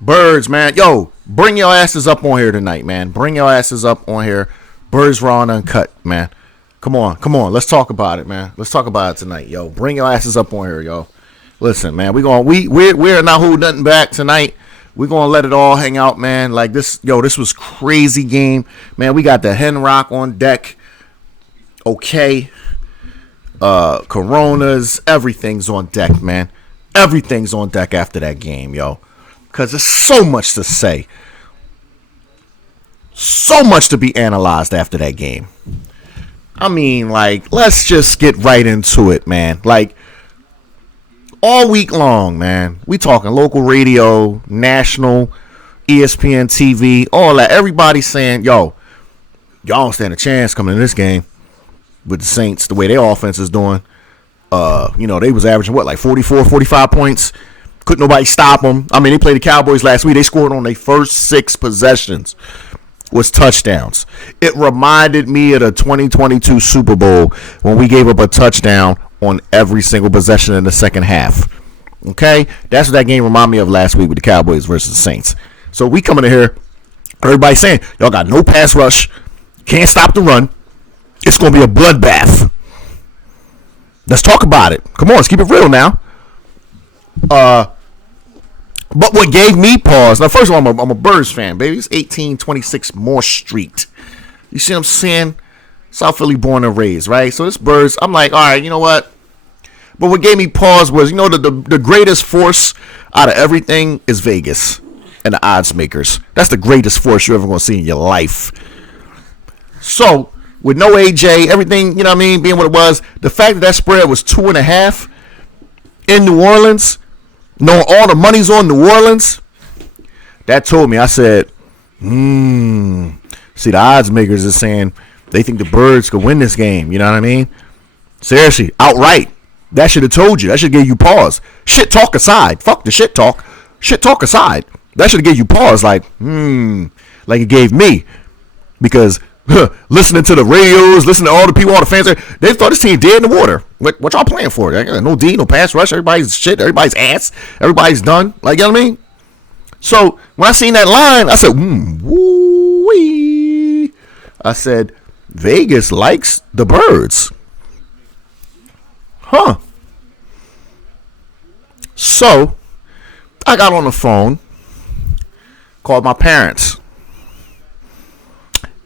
Birds, man. Yo, bring your asses up on here tonight, man. Bring your asses up on here. Birds raw and uncut, man. Come on, come on. Let's talk about it, man. Let's talk about it tonight, yo. Bring your asses up on here, yo. Listen, man. We're not holding nothing back tonight. We're gonna let it all hang out, man. Like this, yo. This was crazy game, man. We got the Hen Rock on deck. Okay. Coronas, everything's on deck, man. Everything's on deck after that game, yo. Because there's so much to say. So much to be analyzed after that game. I mean, like, let's just get right into it, man. Like, all week long, man. We talking local radio, national, ESPN TV, all that. Everybody's saying, yo, y'all don't stand a chance coming in this game with the Saints, the way their offense is doing. They was averaging, like 44, 45 points. Couldn't nobody stop them. I mean, they played the Cowboys last week. They scored on their first 6 possessions was touchdowns. It reminded me of the 2022 Super Bowl when we gave up a touchdown on every single possession in the second half. Okay? That's what that game reminded me of last week with the Cowboys versus the Saints. So we coming in here, everybody saying, y'all got no pass rush, can't stop the run. It's going to be a bloodbath. Let's talk about it. Come on, let's keep it real now. But what gave me pause, now first of all, I'm a Birds fan, baby. It's 1826 Moore Street. You see what I'm saying? South Philly born and raised, right? So this Birds, I'm like, all right, you know what? But what gave me pause was, the greatest force out of everything is Vegas and the odds makers. That's the greatest force you're ever going to see in your life. So, with no AJ, everything, being what it was, the fact that spread was 2.5 in New Orleans, knowing all the money's on New Orleans, that told me, I said, see, the odds makers are saying they think the Birds could win this game. You know what I mean? Seriously, outright. That should have told you. That should have gave you pause. Shit talk aside. Fuck the shit talk. Shit talk aside. That should have gave you pause like it gave me. Because listening to the radios, listening to all the people, all the fans, they thought this team dead in the water. What y'all playing for? No D, no pass rush. Everybody's shit. Everybody's ass. Everybody's done. Like, you know what I mean? So when I seen that line, I said, woo-wee. I said, Vegas likes the Birds. Huh. So I got on the phone, called my parents.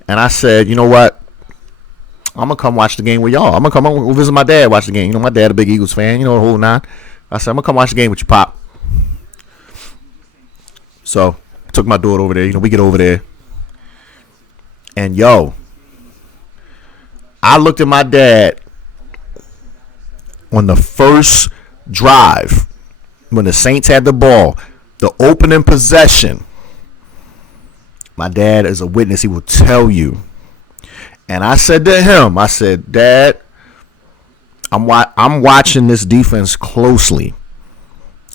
And I said, you know what? I'm going to come watch the game with y'all. I'm going to come visit my dad, watch the game. My dad a big Eagles fan, the whole nine. I said, I'm going to come watch the game with you, Pop. So, took my daughter over there. We get over there. And, I looked at my dad on the first drive when the Saints had the ball, the opening possession. My dad is a witness. He will tell you. And I said to him, I said, Dad, I'm watching this defense closely,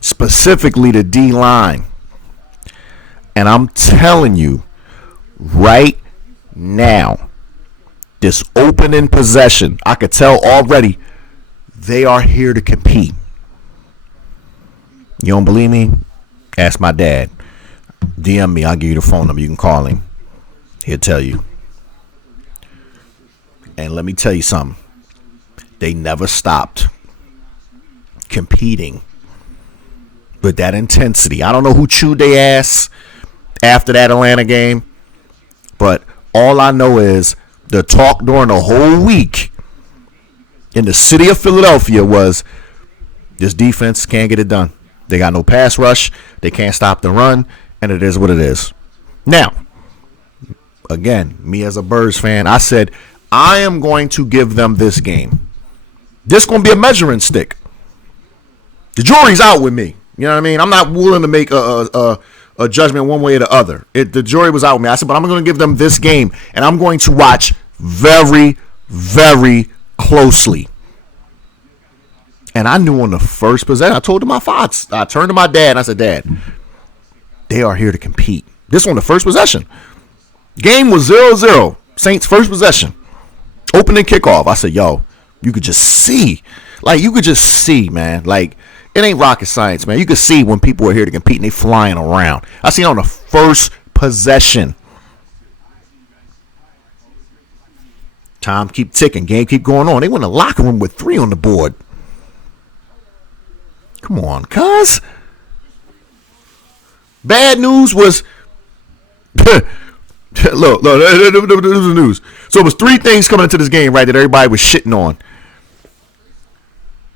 specifically the D-line. And I'm telling you right now, this opening possession, I could tell already they are here to compete. You don't believe me? Ask my dad. DM me. I'll give you the phone number. You can call him. He'll tell you. And let me tell you something. They never stopped competing with that intensity. I don't know who chewed their ass after that Atlanta game, but all I know is the talk during the whole week in the city of Philadelphia was this defense can't get it done. They got no pass rush. They can't stop the run. And it is what it is. Now, again, me as a Birds fan, I said, I am going to give them this game. This is going to be a measuring stick. The jury's out with me. You know what I mean? I'm not willing to make a judgment one way or the other. The jury was out with me. I said, but I'm going to give them this game. And I'm going to watch very, very closely. And I knew on the first possession, I told my father, I turned to my dad and I said, Dad, they are here to compete. This on the first possession. Game was 0-0. Saints first possession. Opening kickoff. I said, yo, you could just see. Like, man. Like, It ain't rocket science, man. You can see when people are here to compete and they flying around. I seen it on the first possession. Time keep ticking. Game keep going on. They went in the locker room with 3 on the board. Come on, cuz. Bad news was... look, this is the news. So it was 3 things coming into this game, right, that everybody was shitting on.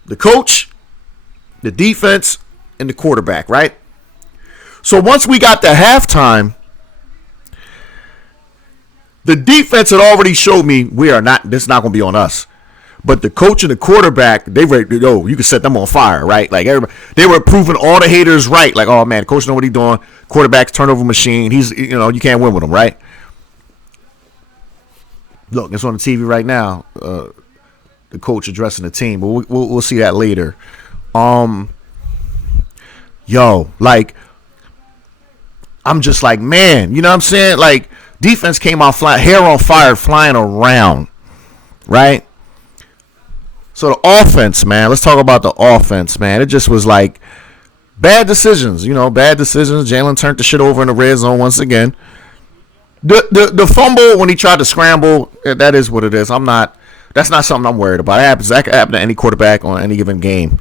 The coach, the defense, and the quarterback, right? So once we got to halftime, the defense had already showed me this is not going to be on us. But the coach and the quarterback, they were, you can set them on fire, right? Like everybody, they were proving all the haters right. Like, oh man, the coach know what he's doing. Quarterback's turnover machine. He's, you can't win with him, right? Look, it's on the TV right now. The coach addressing the team, but we'll see that later. Like, I'm just like, man, you know what I'm saying? Like, defense came out hair on fire, flying around, right? So the offense, man, let's talk about the offense, man. It just was like bad decisions, bad decisions. Jalen turned the shit over in the red zone once again. The fumble when he tried to scramble, that is what it is. That's not something I'm worried about. That could happen to any quarterback on any given game.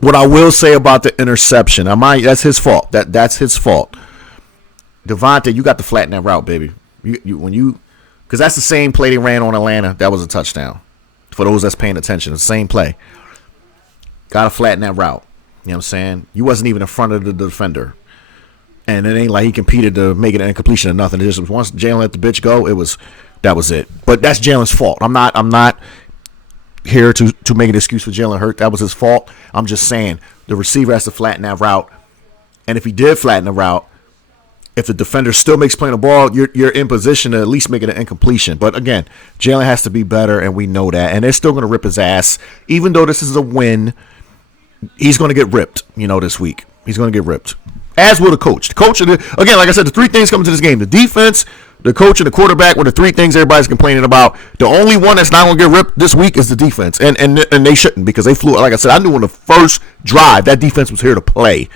What I will say about the interception, that's his fault. That's his fault. Devontae, you got to flatten that route, baby. Because that's the same play they ran on Atlanta. That was a touchdown. For those that's paying attention, the same play. Got to flatten that route. You know what I'm saying? You wasn't even in front of the defender. And it ain't like he competed to make it an incompletion or nothing. It just once Jalen let the bitch go, that was it. But that's Jalen's fault. I'm not here to make an excuse for Jalen Hurts. That was his fault. I'm just saying the receiver has to flatten that route. And if he did flatten the route, if the defender still makes playing the ball, you're in position to at least make it an incompletion. But again, Jalen has to be better, and we know that. And they're still going to rip his ass. Even though this is a win, he's going to get ripped, this week. He's going to get ripped. As will the coach. The coach, again, like I said, the 3 things coming to this game. The defense, the coach, and the quarterback were the 3 things everybody's complaining about. The only one that's not going to get ripped this week is the defense. And they shouldn't, because they flew. Like I said, I knew on the first drive that defense was here to play.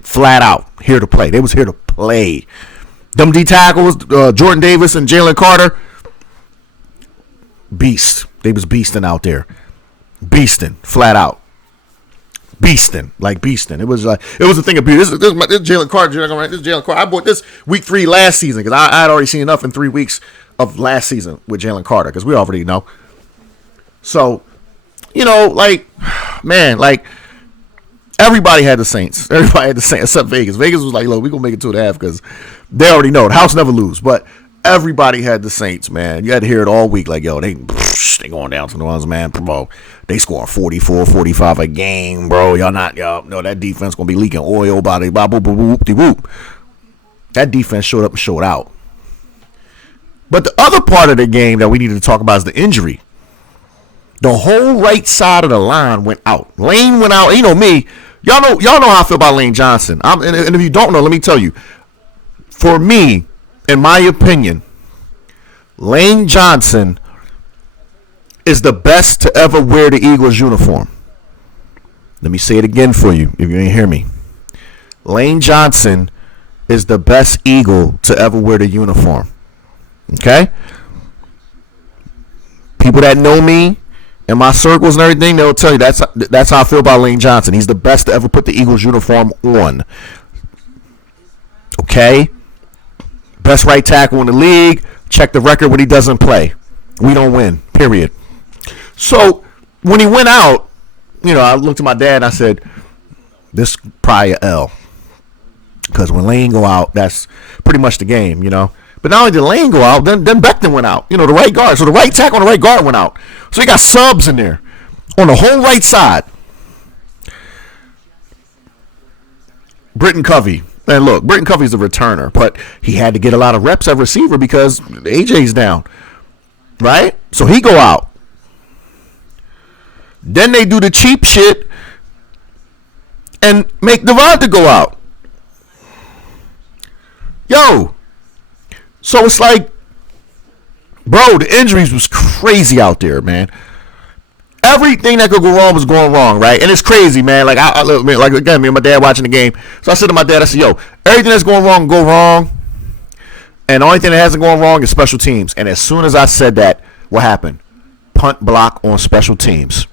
Flat out here to play. They was here to play. Them D tackles, Jordan Davis and Jalen Carter, beast. They was beasting out there, beasting flat out, beasting. It was a thing of beauty. This is Jalen Carter. This is Jalen Carter. I bought this week 3 last season because I had already seen enough in 3 weeks of last season with Jalen Carter because we already know. So, everybody had the Saints. Everybody had the Saints except Vegas. Vegas was like, look, we're going to make it 2.5 because they already know. The house never lose. But everybody had the Saints, man. You had to hear it all week. Like, yo, they going down to the ones, man. Bro, they scoring 44, 45 a game, bro. Y'all no, that defense going to be leaking oil by the whoop. That defense showed up and showed out. But the other part of the game that we needed to talk about is the injury. The whole right side of the line went out. Lane went out. You know me. Y'all know how I feel about Lane Johnson. And if you don't know, let me tell you. For me, in my opinion, Lane Johnson is the best to ever wear the Eagles uniform. Let me say it again for you if you didn't hear me. Lane Johnson is the best Eagle to ever wear the uniform. Okay? People that know me in my circles and everything, they'll tell you that's how I feel about Lane Johnson. He's the best to ever put the Eagles uniform on. Okay? Best right tackle in the league. Check the record when he doesn't play. We don't win. Period. So when he went out, I looked at my dad and I said, this is probably an L. Because when Lane go out, that's pretty much the game, But not only did Lane go out, then Becton went out. The right guard. So the right tackle on the right guard went out. So you got subs in there on the whole right side. Britton Covey. And look, Britton Covey's a returner, but he had to get a lot of reps at receiver because AJ's down. Right? So he go out. Then they do the cheap shit and make Devontae go out. Yo. So it's like, bro, the injuries was crazy out there, man. everything that could go wrong was going wrong, right? And it's crazy, man. Like like again, me and my dad watching the game. So I said to my dad, I said, "Yo, everything that's going wrong go wrong, and the only thing that hasn't gone wrong is special teams." And as soon as I said that, what happened? Punt block on special teams.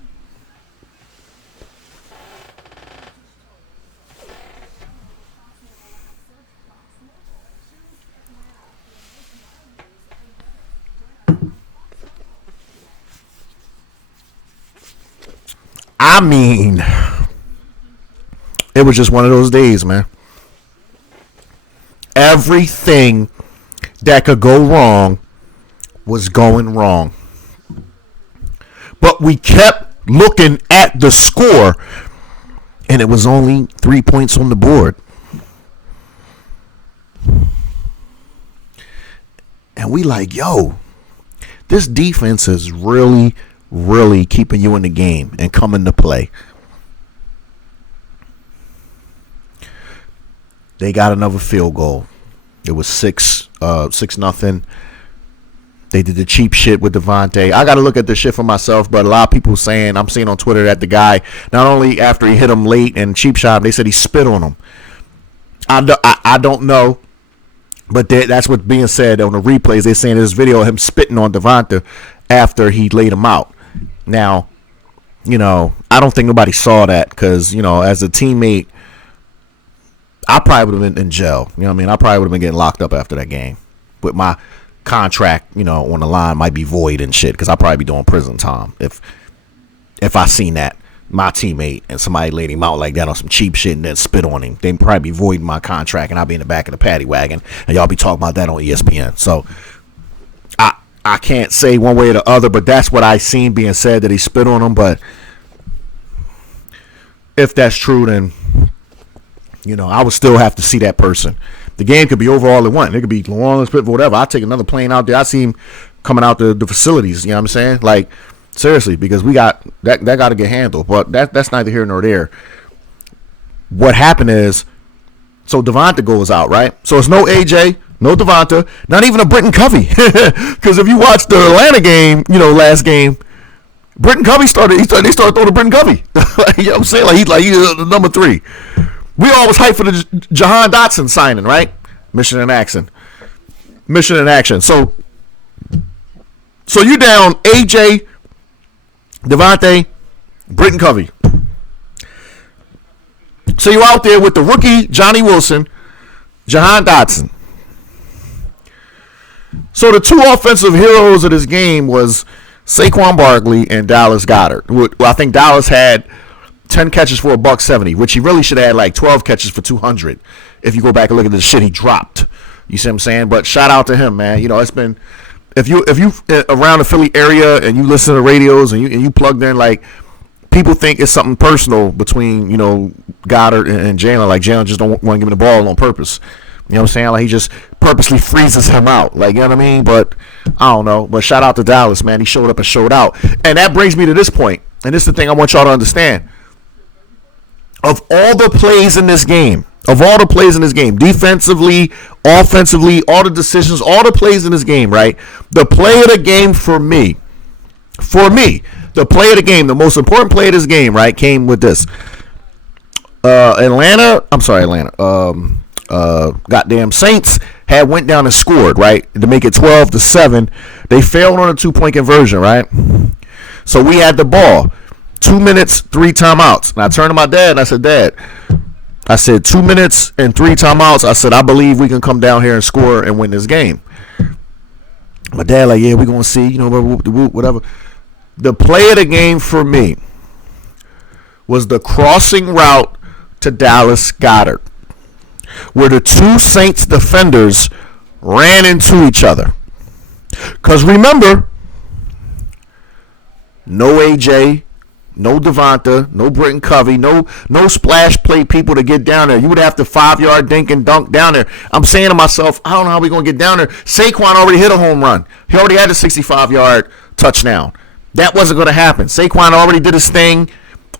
I mean, it was just one of those days, man. Everything that could go wrong was going wrong. But we kept looking at the score, and it was only 3 points on the board. And we like, yo, this defense is really keeping you in the game and coming to play. They got another field goal. It was 6-0. They did the cheap shit with Devontae. I got to look at the shit for myself, but a lot of people saying, I'm seeing on Twitter that the guy, not only after he hit him late and cheap shot, they said he spit on him. I don't know, but that's what's being said on the replays. They're saying there's video of him spitting on Devontae after he laid him out. Now, I don't think nobody saw that because, as a teammate, I probably would have been in jail. You know what I mean? I probably would have been getting locked up after that game. With my contract, on the line might be void and shit because I'd probably be doing prison time if I seen that, my teammate, and somebody laid him out like that on some cheap shit and then spit on him. They'd probably be voiding my contract and I'd be in the back of the paddy wagon and y'all be talking about that on ESPN. So, I can't say one way or the other, but that's what I seen being said, that he spit on him. But if that's true, then, I would still have to see that person. The game could be over all at once. It could be long, spit, whatever. I'll take another plane out there. I see him coming out the facilities, you know what I'm saying? Like, seriously, because we got that got to get handled. But that's neither here nor there. What happened is, so Devontae goes out, right? So it's no AJ. No Devontae, not even a Britton Covey. Because if you watch the Atlanta game, last game, Britton Covey they started throwing to Britton Covey. You know what I'm saying? Like he's the number 3. We all was hyped for the Jahan Dotson signing, right? Mission in action. So you down AJ, Devontae, Britton Covey. So you're out there with the rookie Johnny Wilson, Jahan Dotson. So the 2 offensive heroes of this game was Saquon Barkley and Dallas Goedert. Well, I think Dallas had 10 catches for $170, which he really should have had like 12 catches for 200 if you go back and look at the shit he dropped. You see what I'm saying? But shout out to him, man. It's been, if you around the Philly area and you listen to radios and you plugged in, like, people think it's something personal between, Goddard and Jalen. Like, Jalen just don't want to give him the ball on purpose. You know what I'm saying? Like, he just purposely freezes him out. Like, you know what I mean? But I don't know. But shout out to Dallas, man. He showed up and showed out. And that brings me to this point. And this is the thing I want y'all to understand. Of all the plays in this game, defensively, offensively, all the decisions, all the plays in this game, right? The play of the game for me, the play of the game, the most important play of this game, right, came with this. Goddamn Saints had went down and scored, right, to make it 12-7. They failed on a 2-point conversion, right? So we had the ball. 2 minutes, 3 timeouts. And I turned to my dad and I said, Dad, 2 minutes and 3 timeouts. I said, I believe we can come down here and score and win this game. My dad like, yeah, we're going to see, whatever. The play of the game for me was the crossing route to Dallas Goedert, where the 2 Saints defenders ran into each other. Because remember, no AJ, no Devontae, no Britton Covey, no splash play people to get down there. You would have to 5-yard dink and dunk down there. I'm saying to myself, I don't know how we're going to get down there. Saquon already hit a home run. He already had a 65-yard touchdown. That wasn't going to happen. Saquon already did his thing,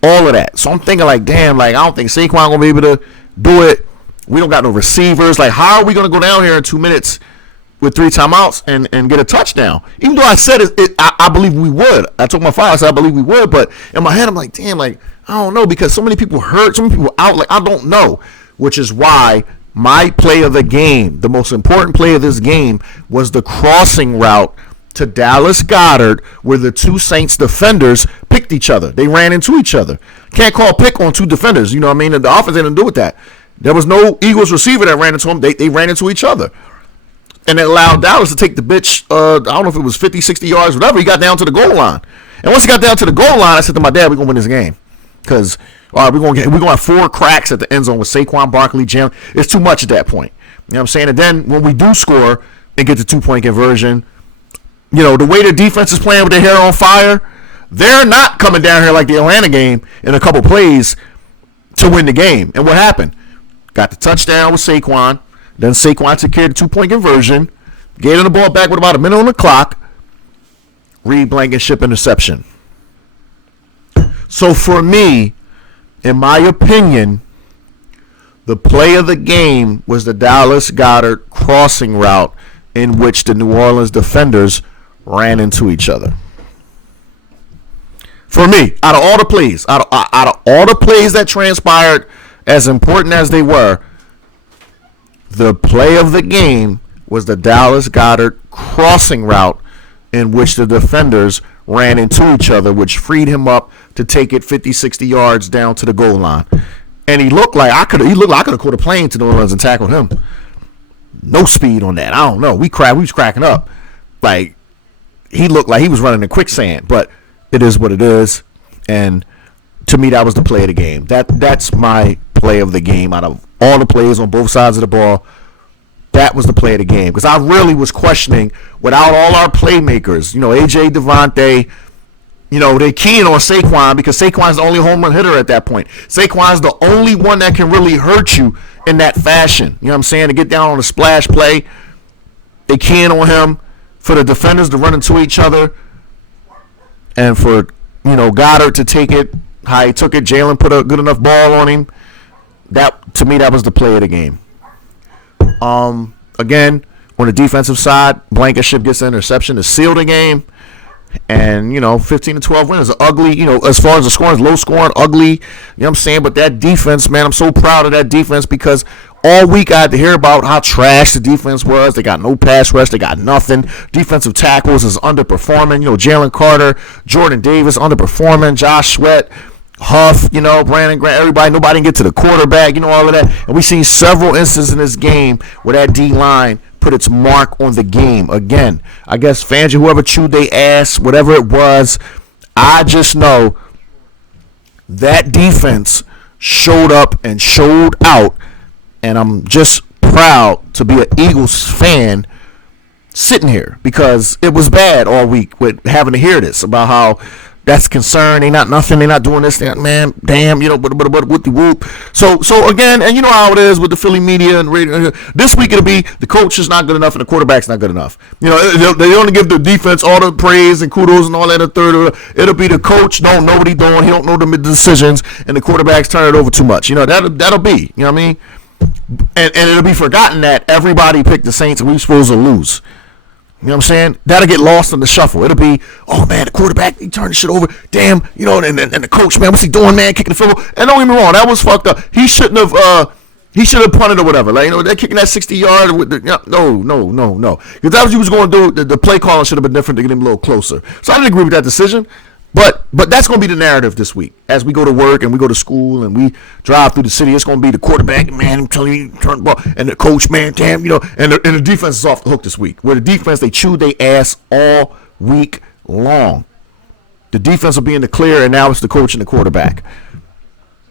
all of that. So I'm thinking like, damn, like, I don't think Saquon going to be able to do it. We don't got no receivers. Like, how are we going to go down here in 2 minutes with 3 timeouts and get a touchdown. Even though I said I believe we would. I told my father, I said I believe we would, but in my head I'm like, damn, like I don't know, because so many people hurt, so many people out, like I don't know. Which is why my play of the game, the most important play of this game, was the crossing route to Dallas Goedert, where the 2 Saints defenders picked each other. They ran into each other. Can't call pick on 2 defenders. You know what I mean? The offense didn't do with that. There was no Eagles receiver that ran into them. They ran into each other. And it allowed Dallas to take the bitch, I don't know if it was 50, 60 yards, whatever. He got down to the goal line. And once he got down to the goal line, I said to my dad, we're going to win this game. Because we're going to have 4 cracks at the end zone with Saquon Barkley, Jalen. It's too much at that point. You know what I'm saying? And then when we do score and get the 2-point conversion, you know, the way the defense is playing with their hair on fire, they're not coming down here like the Atlanta game in a couple plays to win the game. And what happened? Got the touchdown with Saquon. Then Saquon took care of the 2-point conversion. Gave him the ball back with about a minute on the clock. Reed Blankenship interception. So for me, in my opinion, the play of the game was the Dallas Goedert crossing route in which the New Orleans defenders ran into each other. For me, out of all the plays, out of all the plays that transpired, as important as they were, the play of the game was the Dallas Goedert crossing route in which the defenders ran into each other, which freed him up to take it 50, 60 yards down to the goal line. And he looked like I could have caught a plane to New Orleans and tackled him. No speed on that. I don't know. We was cracking up. Like, he looked like he was running in quicksand, but it is what it is. And to me, that was the play of the game. That's my play of the game. Out of all the plays on both sides of the ball, that was the play of the game. Because I really was questioning, without all our playmakers, you know, AJ Devontae, you know, they keying on Saquon because Saquon's the only home run hitter at that point. Saquon's the only one that can really hurt you in that fashion. You know what I'm saying? To get down on a splash play, they keying on him for the defenders to run into each other, and for, you know, Goddard to take it how he took it. Jalen put a good enough ball on him. That, to me, that was the play of the game. Again, on the defensive side, Blankenship gets an interception to seal the game. And, you know, 15-12 win is ugly, you know, as far as the scoring is low scoring, ugly, you know what I'm saying? But that defense, man, I'm so proud of that defense because all week I had to hear about how trash the defense was. They got no pass rush. They got nothing. Defensive tackles is underperforming. You know, Jalen Carter, Jordan Davis underperforming, Josh Sweat, Huff, you know, Brandon Grant, everybody, nobody can get to the quarterback, you know, all of that. And we've seen several instances in this game where that D-line put its mark on the game. Again, I guess fans, whoever chewed their ass, whatever it was, I just know that defense showed up and showed out, and I'm just proud to be an Eagles fan sitting here because it was bad all week with having to hear this about how that's concerned. They not nothing. They not doing this. They not, man, damn, you know, but with the whoop. So again, and you know how it is with the Philly media and radio. This week it'll be the coach is not good enough and the quarterback's not good enough. You know, they only give the defense all the praise and kudos and all that. It'll be the coach don't know what he's doing. He don't know the decisions, and the quarterback's turn it over too much. You know, that'll be. You know what I mean? And it'll be forgotten that everybody picked the Saints and we were supposed to lose. You know what I'm saying? That'll get lost in the shuffle. It'll be, oh, man, the quarterback, he turned the shit over. Damn, you know, and the coach, man, what's he doing, man, kicking the field goal? And don't get me wrong, that was fucked up. He shouldn't have punted or whatever. Like, you know, they're kicking that 60-yard. No. Because that was what he was going to do. The play calling should have been different to get him a little closer. So I didn't agree with that decision. But that's going to be the narrative this week. As we go to work and we go to school and we drive through the city, it's going to be the quarterback, man, I'm telling you, turn the ball, and the coach, man, damn, you know, and the defense is off the hook this week. Where the defense, they chewed their ass all week long. The defense will be in the clear, and now it's the coach and the quarterback.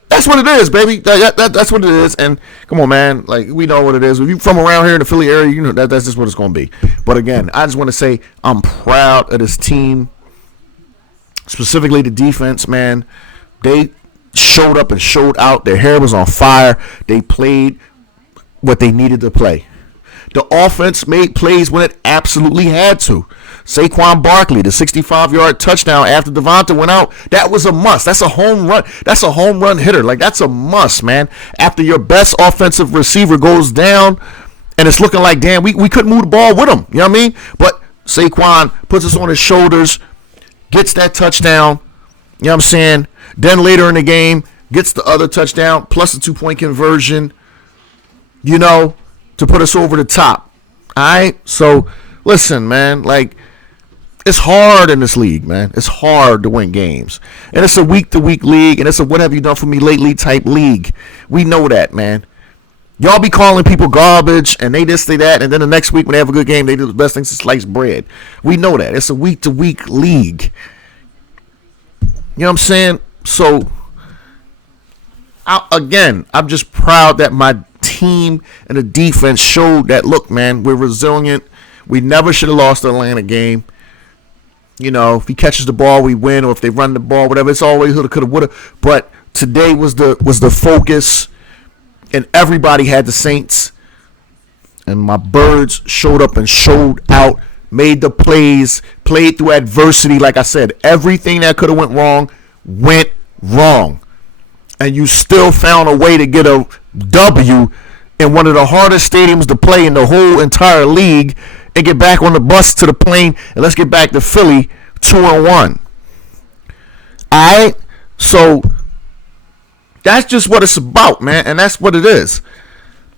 That's what it is, baby. That's what it is. And come on, man, like, we know what it is. If you're from around here in the Philly area, you know that's just what it's going to be. But again, I just want to say I'm proud of this team. Specifically the defense, man. They showed up and showed out. Their hair was on fire. They played what they needed to play. The offense made plays when it absolutely had to. Saquon Barkley, the 65-yard touchdown after Devonta went out, that was a must. That's a home run. That's a home run hitter. Like, that's a must, man. After your best offensive receiver goes down And it's looking like, damn, we couldn't move the ball with him. You know what I mean? But Saquon puts us on his shoulders, gets that touchdown. You know what I'm saying? Then later in the game, gets the other touchdown, plus the 2-point conversion, to put us over the top. All right? So, listen, man, like, it's hard in this league, man. It's hard to win games. And it's a week-to-week league, and it's a what have you done for me lately type league. We know that, man. Y'all be calling people garbage, and they this, they that, and then the next week when they have a good game, they do the best things to slice bread. We know that. It's a week-to-week league. You know what I'm saying? So, I'm just proud that my team and the defense showed that, look, man, we're resilient. We never should have lost the Atlanta game. If he catches the ball, we win, or if they run the ball, whatever. It's always coulda, coulda, woulda. But today was the focus, and everybody had the Saints. And my Birds showed up and showed out, made the plays, played through adversity. Like I said, everything that could have went wrong. And you still found a way to get a W in one of the hardest stadiums to play in the whole entire league and get back on the bus to the plane, and let's get back to Philly 2-1. All right? So that's just what it's about, man, and that's what it is.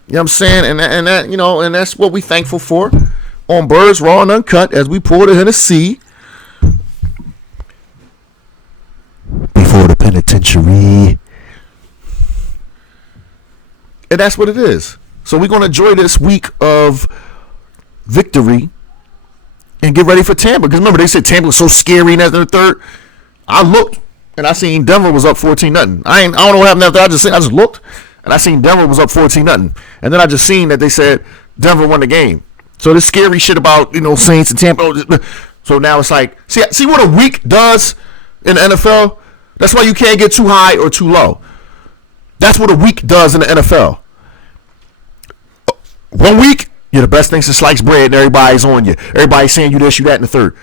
You know what I'm saying? And that and that's what we thankful for on Birds Raw and Uncut as we pour the Hennessy before the penitentiary. And that's what it is. So we're going to enjoy this week of victory and get ready for Tampa. Because remember, they said Tampa was so scary in the third. I looked and I seen Denver was up 14-0. I don't know what happened after. I just looked and I seen Denver was up 14-0. And then I just seen that they said Denver won the game. So this scary shit about Saints and Tampa. So now it's like, see what a week does in the NFL. That's why you can't get too high or too low. That's what a week does in the NFL. 1 week, you're the best things to slice bread, and everybody's on you. Everybody's saying you this, you that, and the third.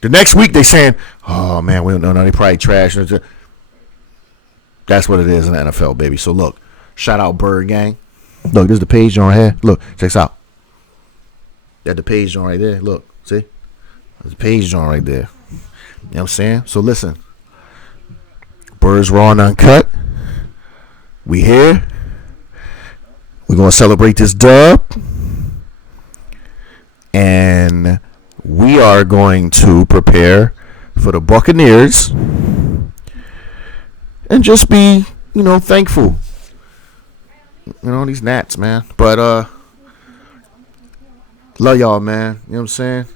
The next week, they saying, oh, man, we don't know. They probably trash. That's what it is in the NFL, baby. So, look, shout out Bird Gang. Look, this is the page on here. Look, check this out. Got the page on right there. Look, see? There's the page on right there. You know what I'm saying? So, listen. Birds Raw and Uncut. We here. We're going to celebrate this dub. And we are going to prepare for the Buccaneers. And just be, thankful. These Nats, man. But, love y'all, man. You know what I'm saying?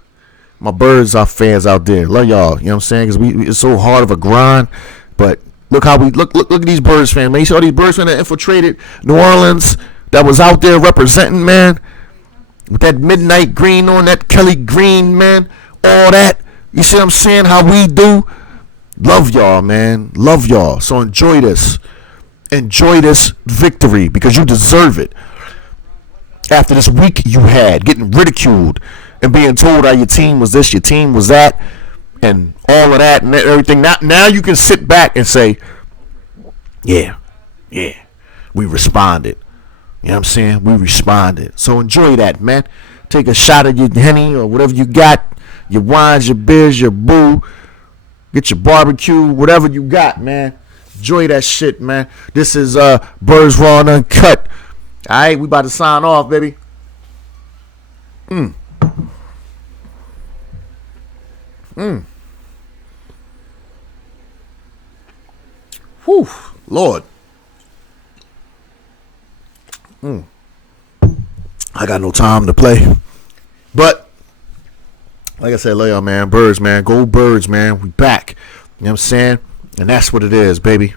My Birds, our fans out there. Love y'all. You know what I'm saying? Because it's so hard of a grind. But look how we look at these Birds fans, man. You see all these Birds fans that infiltrated New Orleans, that was out there representing, man, with that midnight green on, that Kelly green, man, all that. You see what I'm saying? How we do. Love y'all, man. Love y'all. So enjoy this. Enjoy this victory because you deserve it. After this week you had, getting ridiculed and being told how your team was this, your team was that, and all of that and everything. Now you can sit back and say, yeah, we responded. You know what I'm saying? We responded. So enjoy that, man. Take a shot of your Henny or whatever you got, your wines, your beers, your boo. Get your barbecue, whatever you got, man. Enjoy that shit, man. This is Birds Raw and Uncut. All right, we about to sign off, baby. Whew, Lord. I got no time to play. But, like I said, love y'all, man. Birds, man. Go Birds, man. We back. You know what I'm saying? And that's what it is, baby.